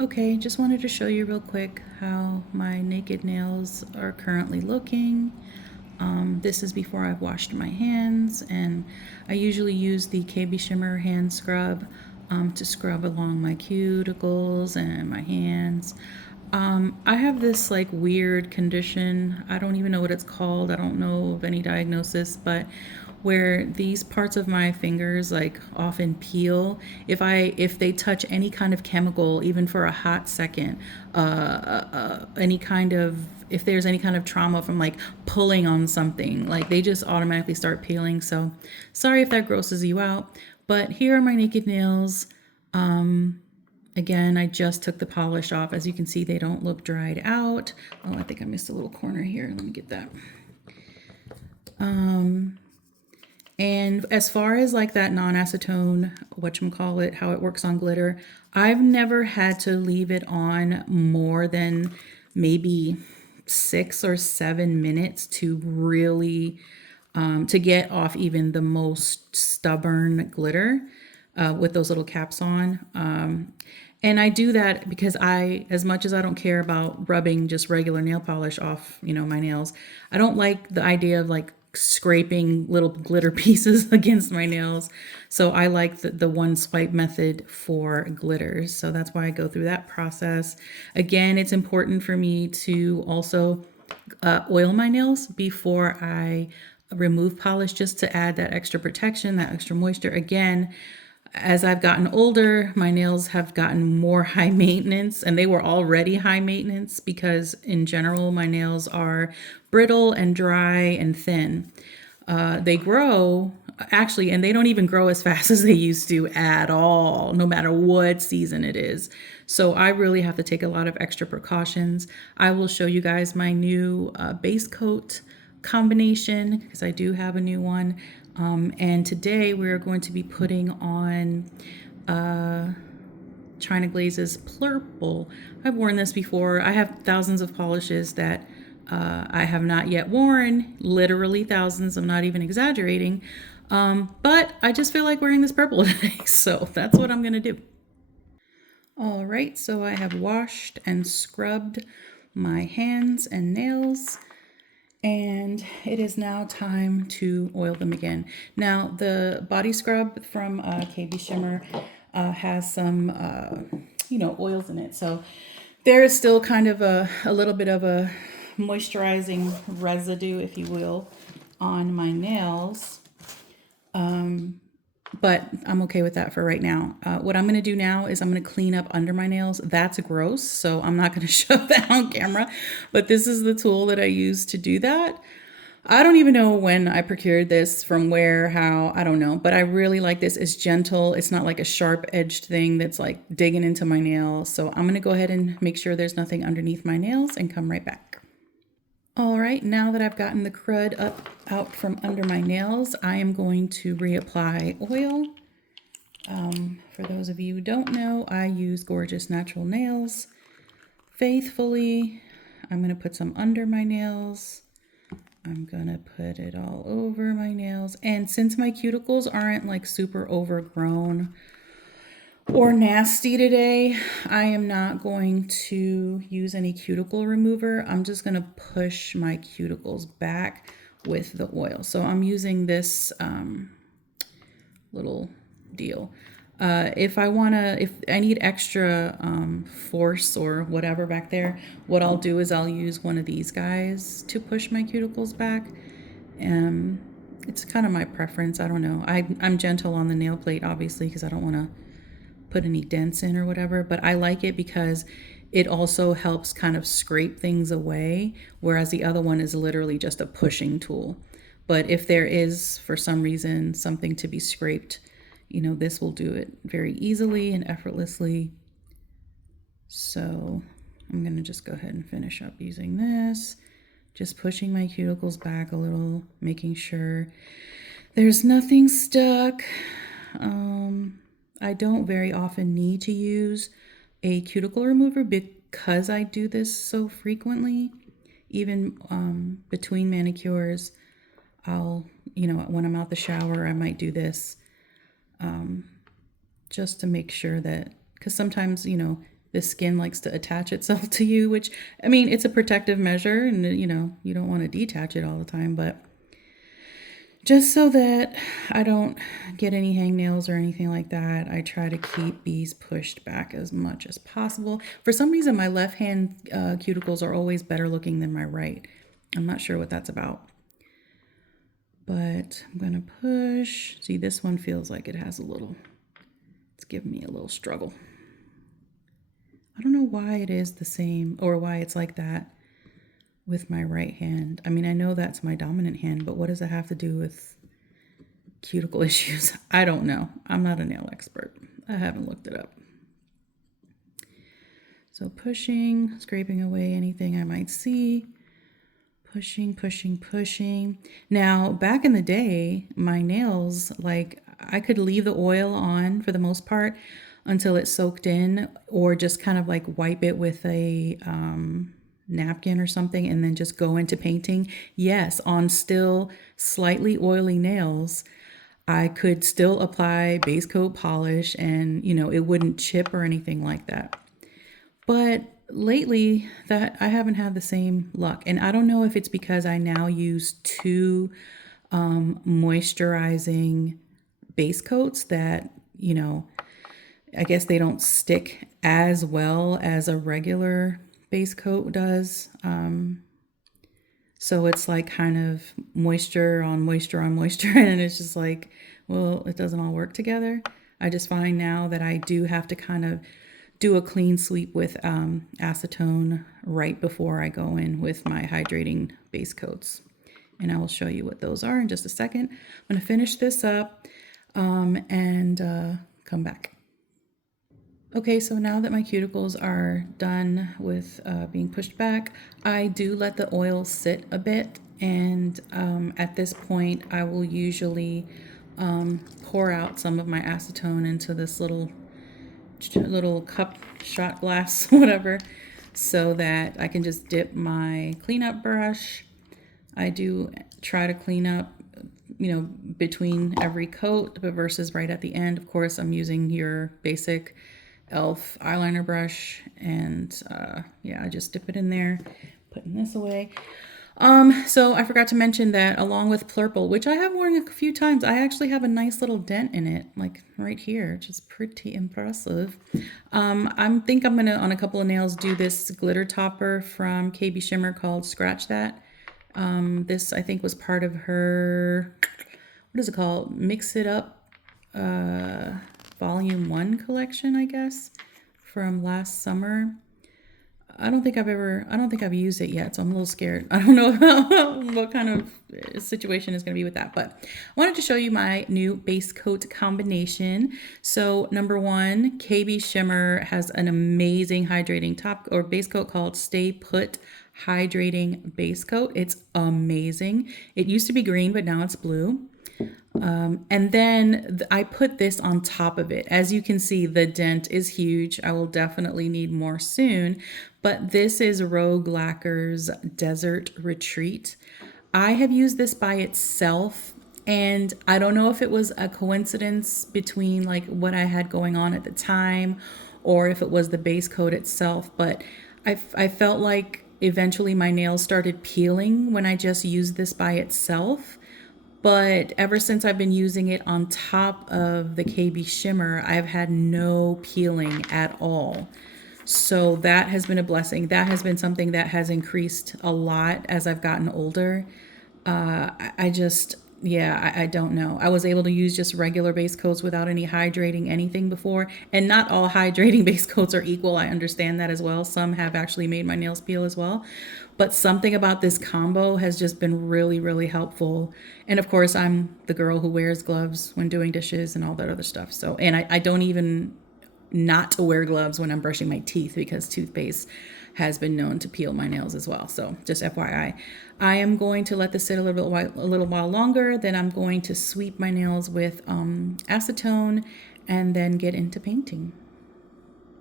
Okay, just wanted to show you real quick how my naked nails are currently looking. This is before I've washed my hands, and I usually use the KB Shimmer hand scrub to scrub along my cuticles and my hands. I have this like weird condition. I don't even know what it's called. I don't know of any diagnosis, but where these parts of my fingers like often peel if they touch any kind of chemical, even for a hot second, any kind of if there's any kind of trauma from like pulling on something, like they just automatically start peeling. So sorry if that grosses you out, but here are my naked nails. Again, I just took the polish off. As you can see, they don't look dried out. Oh, I think I missed a little corner here. Let me get that. And as far as like that non-acetone, whatchamacallit, how it works on glitter, I've never had to leave it on more than maybe 6 or 7 minutes to really to get off even the most stubborn glitter with those little caps on. And I do that because as much as I don't care about rubbing just regular nail polish off, my nails, I don't like the idea of like scraping little glitter pieces against my nails. So I like the one swipe method for glitters. So that's why I go through that process. Again, it's important for me to also oil my nails before I remove polish, just to add that extra protection, that extra moisture. Again, as I've gotten older, my nails have gotten more high maintenance, and they were already high maintenance because, in general, my nails are brittle and dry and thin. They grow actually, and they don't even grow as fast as they used to at all, no matter what season it is. So I really have to take a lot of extra precautions. I will show you guys my new base coat combination because I do have a new one. And today we're going to be putting on China Glaze's Plurple. I've worn this before. I have thousands of polishes that I have not yet worn, literally thousands. I'm not even exaggerating. But I just feel like wearing this purple today, so that's what I'm going to do. All right, so I have washed and scrubbed my hands and nails, and it is now time to oil them again. Now, the body scrub from KB Shimmer has some, oils in it. So there is still kind of a little bit of a moisturizing residue, if you will, on my nails. But I'm okay with that for right now. What I'm going to do now is I'm going to clean up under my nails. That's gross, so I'm not going to show that on camera. But this is the tool that I use to do that. I don't even know when I procured this, from where, how, I don't know. But I really like this. It's gentle. It's not like a sharp edged thing that's like digging into my nail. So I'm going to go ahead and make sure there's nothing underneath my nails and come right back. All right, now that I've gotten the crud out from under my nails, I am going to reapply oil. For those of you who don't know, I use Gorgeous Natural Nails faithfully. I'm going to put some under my nails. I'm going to put it all over my nails. And since my cuticles aren't like super overgrown or nasty today, I am not going to use any cuticle remover. I'm just going to push my cuticles back with the oil. So I'm using this little deal. If I need extra force or whatever back there, what I'll do is I'll use one of these guys to push my cuticles back. It's kind of my preference. I don't know. I'm gentle on the nail plate, obviously, because I don't want to put any dents in or whatever, but I like it because it also helps kind of scrape things away, whereas the other one is literally just a pushing tool. But if there is, for some reason, something to be scraped, this will do it very easily and effortlessly. So I'm going to just go ahead and finish up using this. Just pushing my cuticles back a little, making sure there's nothing stuck. I don't very often need to use a cuticle remover because I do this so frequently. Even between manicures, I'll, when I'm out the shower, I might do this just to make sure that, because sometimes, the skin likes to attach itself to you, which, I mean, it's a protective measure and, you know, you don't want to detach it all the time, but just so that I don't get any hangnails or anything like that, I try to keep these pushed back as much as possible. For some reason, my left hand cuticles are always better looking than my right. I'm not sure what that's about. But I'm going to push. See, this one feels like it has a little, it's giving me a little struggle. I don't know why it is the same or why it's like that with my right hand. I mean, I know that's my dominant hand, but what does it have to do with cuticle issues? I don't know. I'm not a nail expert. I haven't looked it up. So pushing, scraping away anything I might see. Pushing, pushing, pushing. Now, back in the day, my nails, like I could leave the oil on for the most part until it soaked in, or just kind of like wipe it with a napkin or something and then just go into painting. Yes, on still slightly oily nails, I could still apply base coat polish and, you know, it wouldn't chip or anything like that. But lately that I haven't had the same luck. And I don't know if it's because I now use two moisturizing base coats that, you know, I guess they don't stick as well as a regular base coat does. So it's like kind of moisture on moisture on moisture. And it's just like, well, it doesn't all work together. I just find now that I do have to kind of do a clean sweep with acetone right before I go in with my hydrating base coats. And I will show you what those are in just a second. I'm going to finish this up and come back. Okay, so now that my cuticles are done with being pushed back, I do let the oil sit a bit. And at this point, I will usually pour out some of my acetone into this little cup, shot glass, whatever, so that I can just dip my cleanup brush. I do try to clean up, you know, between every coat, but versus right at the end. Of course, I'm using your basic e.l.f. eyeliner brush, and yeah, I just dip it in there, putting this away. So I forgot to mention that along with Plurple, which I have worn a few times, I actually have a nice little dent in it, like right here, which is pretty impressive. I think I'm gonna, on a couple of nails, do this glitter topper from KB Shimmer called Scratch That. This I think was part of her, what is it called? Mix It Up Volume 1 collection, I guess, from last summer. I don't think I've used it yet, so I'm a little scared. I don't know what kind of situation is going to be with that, but I wanted to show you my new base coat combination. So number one, KB Shimmer has an amazing hydrating top or base coat called Stay Put Hydrating Base Coat. It's amazing. It used to be green, but now it's blue. And then I put this on top of it. As you can see, the dent is huge. I will definitely need more soon, but this is Rogue Lacquer's Desert Retreat. I have used this by itself, and I don't know if it was a coincidence between like what I had going on at the time or if it was the base coat itself, but I felt like eventually my nails started peeling when I just used this by itself. But ever since I've been using it on top of the KB Shimmer, I've had no peeling at all. So that has been a blessing. That has been something that has increased a lot as I've gotten older. I just, yeah, I don't know. I was able to use just regular base coats without any hydrating anything before. And not all hydrating base coats are equal. I understand that as well. Some have actually made my nails peel as well. But something about this combo has just been really, really helpful. And of course, I'm the girl who wears gloves when doing dishes and all that other stuff. So, and I don't even not wear gloves when I'm brushing my teeth because toothpaste has been known to peel my nails as well. So just FYI, I am going to let this sit a little while longer. Then I'm going to sweep my nails with acetone and then get into painting.